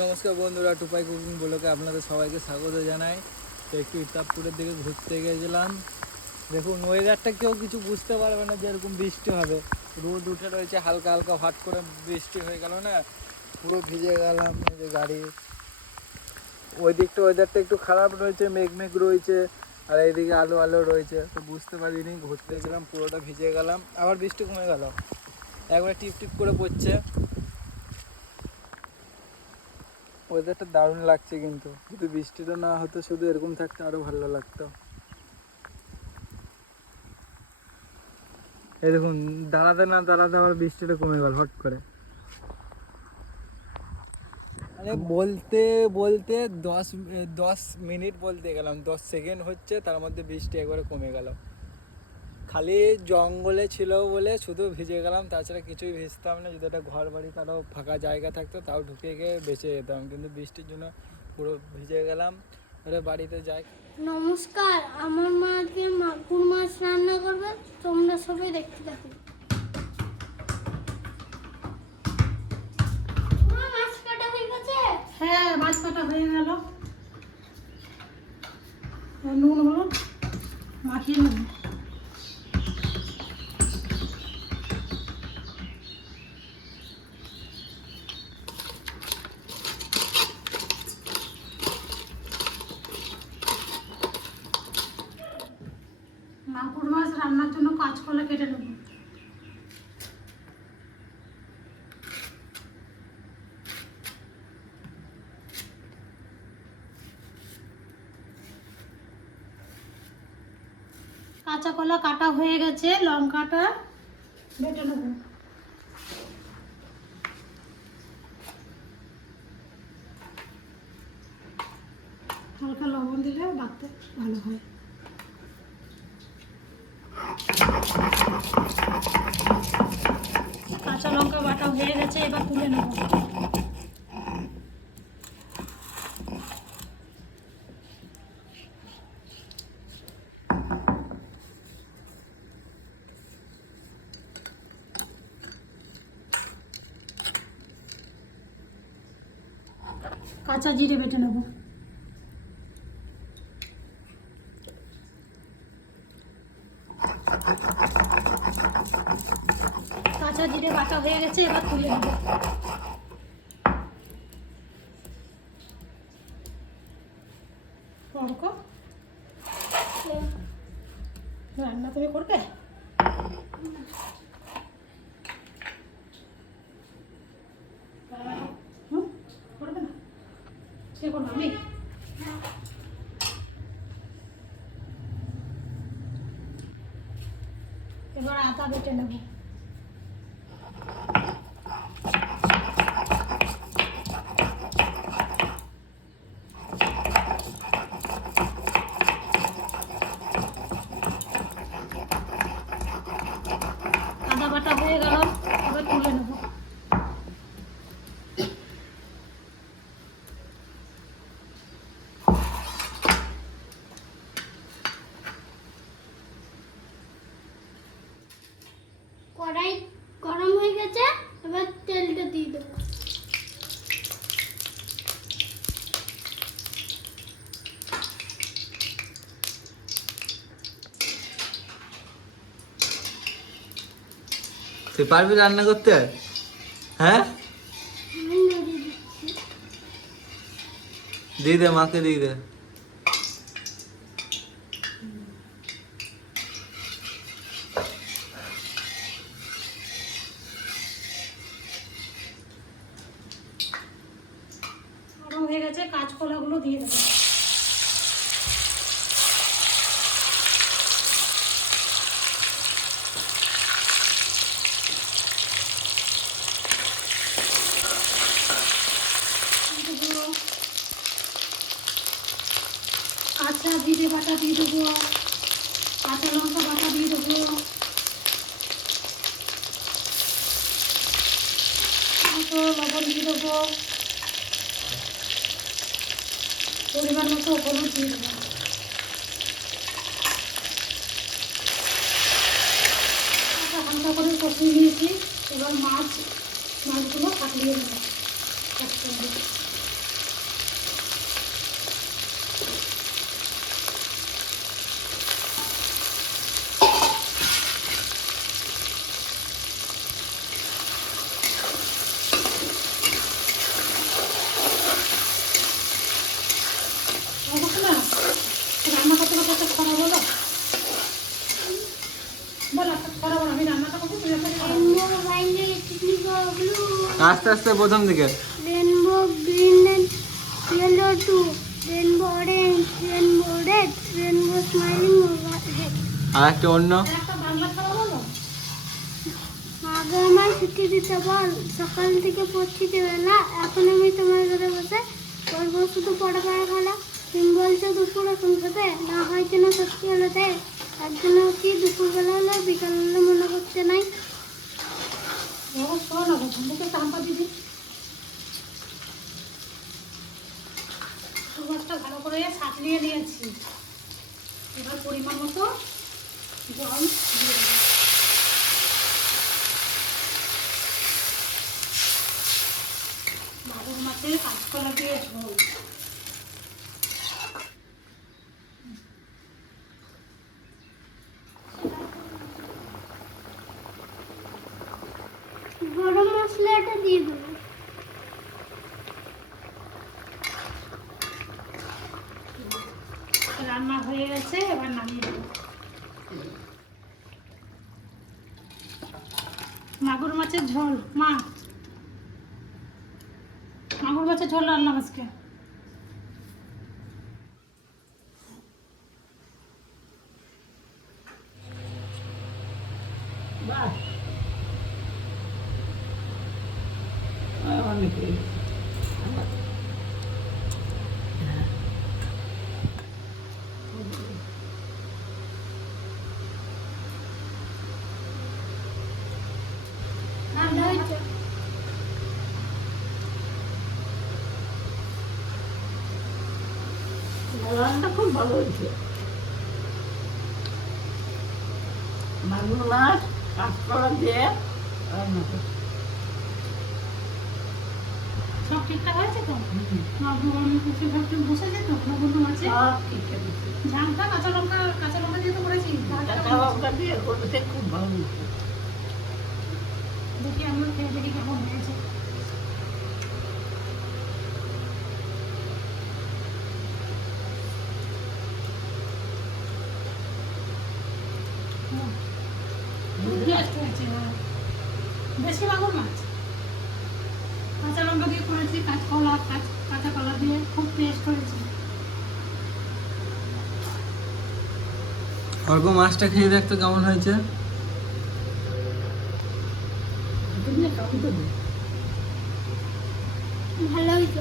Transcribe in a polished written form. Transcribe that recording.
নমস্কার বন্ধুরা, টুপাই কুকিং ব্লগে আপনাদের সবাইকে স্বাগত জানাই। তো একটু ইতাবপুরের দিকে ঘুরতে গেছিলাম। দেখুন ওয়েদারটা কেউ কিছু বুঝতে পারবে না যে এরকম বৃষ্টি হবে। রোদ উঠে রয়েছে, হালকা হালকা হট করে বৃষ্টি হয়ে গেল না, পুরো ভিজে গেলাম। এই যে গাড়ি ওই দিকটা ওয়েদারটা একটু খারাপ রয়েছে, মেঘ মেঘ রয়েছে, আর এইদিকে আলো আলো রয়েছে। তো বুঝতে পারিনি, ঘুরতে গেলাম পুরোটা ভিজে গেলাম। আবার বৃষ্টি কমে গেল, একবার টিপ টিপ করে পড়ছে। ওয়েদারটা দারুণ লাগছে, কিন্তু যদি বৃষ্টিটা না হতো, শুধু এরকম থাকতে আরো ভালো লাগতো। এই দেখুন, দাঁড়াতে না দাঁড়াতে আবার বৃষ্টিটা কমে গেল হট করে। মানে বলতে বলতে 10 মিনিট বলতে গেলাম, 10 সেকেন্ড হচ্ছে, তার মধ্যে বৃষ্টি একবারে কমে গেল। খালি জঙ্গলে ছিল বলে শুধু ভিজে গেলাম, তাছাড়া কিছুই ভিজতাম না। যদি একটা ঘর বাড়ি কারো ফাঁকা জায়গা থাকতো তাও ঢুকে গিয়ে বেঁচে যেতাম, কিন্তু বৃষ্টির জন্য পুরো ভিজে গেলাম। ওরে বাড়িতে যাই। নমস্কার, আমার মা আজকে মাগুর মাছ রান্না করবে, তোমরা সবাই দেখতে থাকো। মাছ কাটা হয়ে গেছে? হ্যাঁ, মাছ কাটা হয়ে গেল। নুন হলুদ মাখিয়ে নেব। মাগুর মাছ রান্নার জন্য কাঁচকলা কেটে নেব। কাঁচা কলা কাটা হয়ে গেছে, লঙ্কাটা বেটে নেব। হালকা লবণ দিলে বাটতে ভালো হয়। কাঁচা লঙ্কা বাটা হয়ে গেছে, এবার তুলে নেব। কাঁচা জিরে বেটে নেব। কাঁচা জিরে বাটা হয়ে গেছে, এবার তুলে নেব। তড়কা রান্না তুমি করবে? করবে না? সে করবো আমি। এবার আদা বেটে নেব। আদা বাটা হয়ে গেল, এবার তুলে নেব। কড়াই গরম হয়ে গেছে, এবার তেলটা দিয়ে দেবো। তুই পারবি রান্না করতে? হ্যাঁ, দিয়ে দে, মাকে দিয়ে দে। গরম হয়ে গেছে, কাঁচকলাগুলো দিয়ে দেবো। কাঁচা জিরে বাটা দিয়ে দেবো, কাঁচা লঙ্কা বাটা দিয়ে দেবো, লবণ দিয়ে দেবো, পরিমাণ মতো হলুদ দিয়ে দেবো। হালকা করে কষিয়ে নিয়েছি, এবার মাছগুলো কাটিয়ে দেবো। আস্তে আস্তে প্রথম দিকে। Rainbow green and yellow two, rainbow orange, rainbow red, rainbow smiling head. আর একটা অন্য। একটা বাংলা ছড়া বলো। আগে আমায় ছুটি দিতে বল, সকাল থেকে পড়ছি যে বেলা, এখন আমি তোমার ঘরে বসে করবো শুধু পড়া পড়া খেলা। তুমি বলছো দুপুর এখন খেতে, না হয় যেন সত্যি হলোতে, একজন কি দুপুরবেলা হলো বিকাল হলো মনে করতে নাই। ও শোনো প্রথম থেকে চাম্পা দিদি মাছটা ভালো করে সাঁতলিয়ে নিয়েছি। এবার পরিমাণ মতো জল দিয়ে দেবো। মাগুর মাছের কাঁচকলা দিয়ে ঝোল। গরম মশলাটা দিয়ে দেবো। রান্না হয়ে গেছে, এবার নামিয়ে দেবো। মাগুর মাছের ঝোল মাগুর মাছের ঝোল রান্না আজকে। ভালো হয়েছে। রান্নাটা খুব ভালো হয়েছে। মাগুর মাছ কাঁচকলা দিয়ে রান্না করছে। সব ঠিকঠাক হয়েছে তো? মাগুর বসেছে তো মাগুর মাছে? সব ঠিক আছে। ঝালটা কাঁচা লঙ্কা দিয়ে তো করেছি। ঝালটা কাঁচা কেমন লঙ্কা দিয়ে করেছে, খুব ভালো হয়েছে। দেখি আমিও খেয়ে দেখি কেমন হয়েছে। টেস্ট হয়েছে, হ্যাঁ। দেশি মাগুর মাছ কাঁচা লঙ্কা দিয়ে করেছি, কাঁচা কলা দিয়ে, খুব টেস্ট হয়েছে। অল্প মাছটা খেয়ে দেখতো কেমন হয়েছে। তুমি কেমন করবে? ভালো হয়েছে।